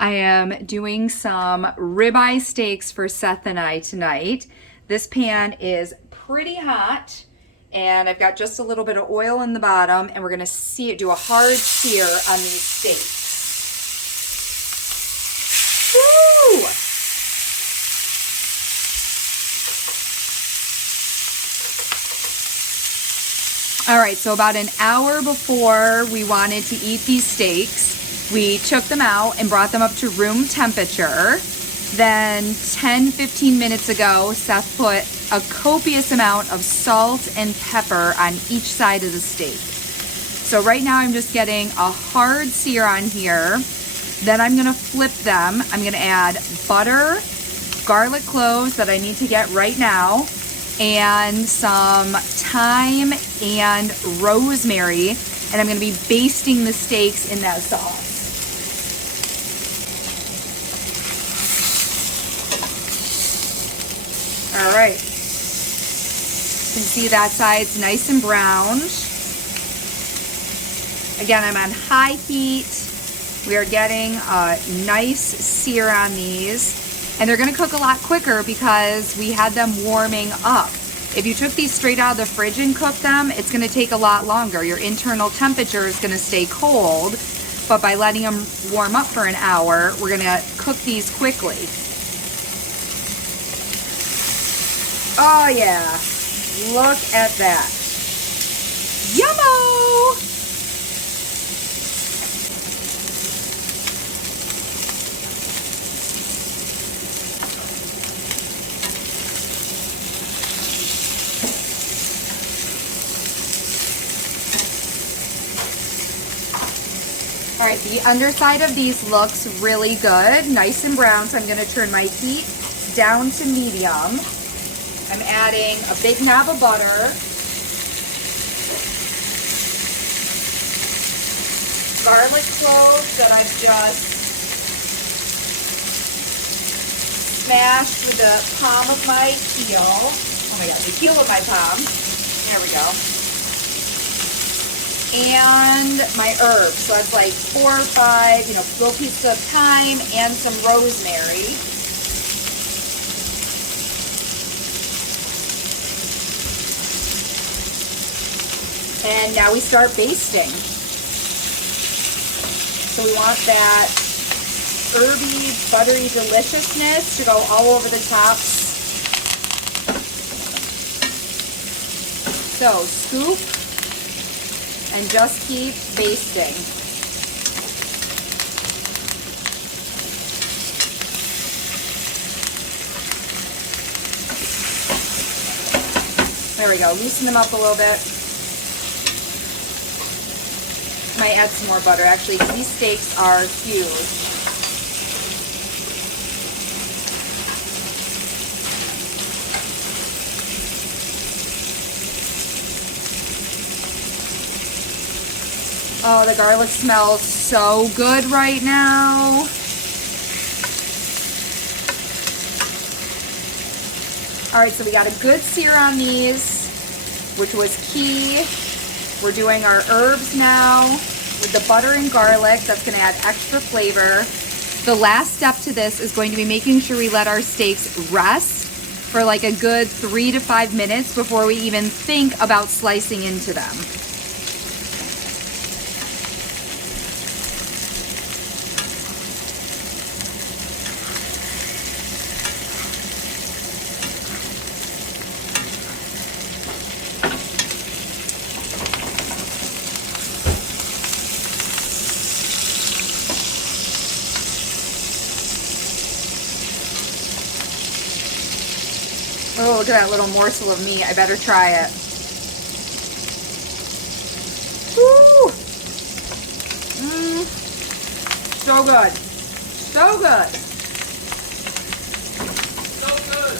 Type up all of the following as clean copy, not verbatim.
I am doing some ribeye steaks for Seth and I tonight. This pan is pretty hot and I've got just a little bit of oil in the bottom, and we're gonna do a hard sear on these steaks. Woo! All right, so about an hour before we wanted to eat these steaks, we took them out and brought them up to room temperature. Then 10-15 minutes ago, Seth put a copious amount of salt and pepper on each side of the steak. So right now I'm just getting a hard sear on here. Then I'm gonna flip them. I'm gonna add butter, garlic cloves that I need to get right now, and some thyme and rosemary, and I'm gonna be basting the steaks in that sauce. All right, you can see that side's nice and browned. Again, I'm on high heat. We are getting a nice sear on these, and they're gonna cook a lot quicker because we had them warming up. If you took these straight out of the fridge and cooked them, it's gonna take a lot longer. Your internal temperature is gonna stay cold, but by letting them warm up for an hour, we're gonna cook these quickly. Oh yeah, look at that. Yummo! All right, the underside of these looks really good, nice and brown, so I'm gonna turn my heat down to medium. I'm adding a big knob of butter, garlic cloves that I've just smashed with the palm of my heel. Oh my God, the heel of my palm. There we go. And my herbs. So it's like 4 or 5, little pieces of thyme and some rosemary. And now we start basting. So we want that herby, buttery deliciousness to go all over the tops. So scoop and just keep basting. There we go, loosen them up a little bit. Might add some more butter actually, because these steaks are huge. Oh, the garlic smells so good right now. All right, so we got a good sear on these, which was key. We're doing our herbs now with the butter and garlic. That's gonna add extra flavor. The last step to this is going to be making sure we let our steaks rest for like a good 3 to 5 minutes before we even think about slicing into them. Oh, look at that little morsel of meat. I better try it. Woo! So good. So good. So good.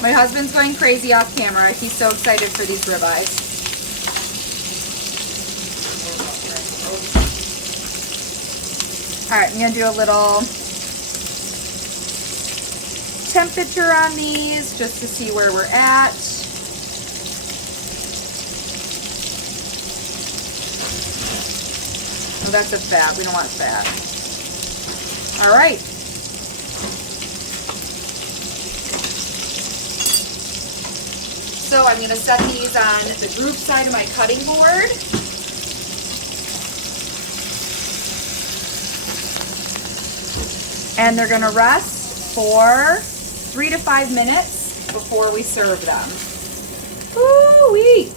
My husband's going crazy off camera. He's so excited for these ribeyes. All right, I'm gonna do a little temperature on these just to see where we're at. Oh, that's a fat. We don't want fat. All right. So I'm going to set these on the group side of my cutting board. And they're going to rest for 3 to 5 minutes before we serve them. Woo-wee!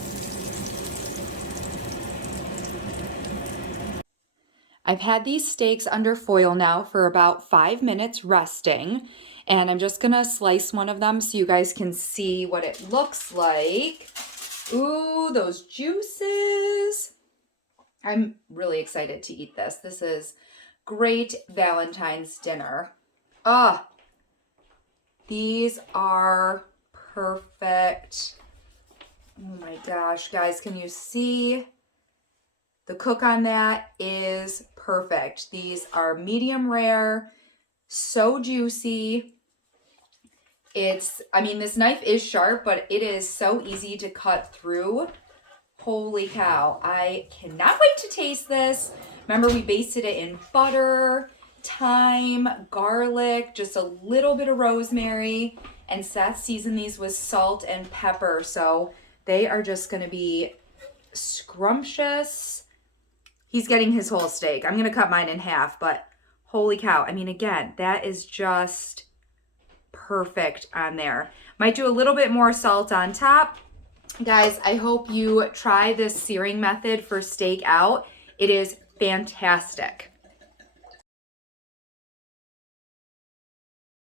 I've had these steaks under foil now for about 5 minutes resting, and I'm just gonna slice one of them so you guys can see what it looks like. Ooh, those juices. I'm really excited to eat this. This is great Valentine's dinner. Ah, these are perfect. Oh my gosh, guys, can you see? The cook on that is perfect. These are medium rare, so juicy. I mean, this knife is sharp, but it is so easy to cut through. Holy cow. I cannot wait to taste this. Remember, we basted it in butter, thyme, garlic, just a little bit of rosemary, and Seth seasoned these with salt and pepper. So they are just going to be scrumptious. He's getting his whole steak. I'm going to cut mine in half, but holy cow. I mean, again, that is just perfect on there. Might do a little bit more salt on top. Guys, I hope you try this searing method for steak out. It is fantastic.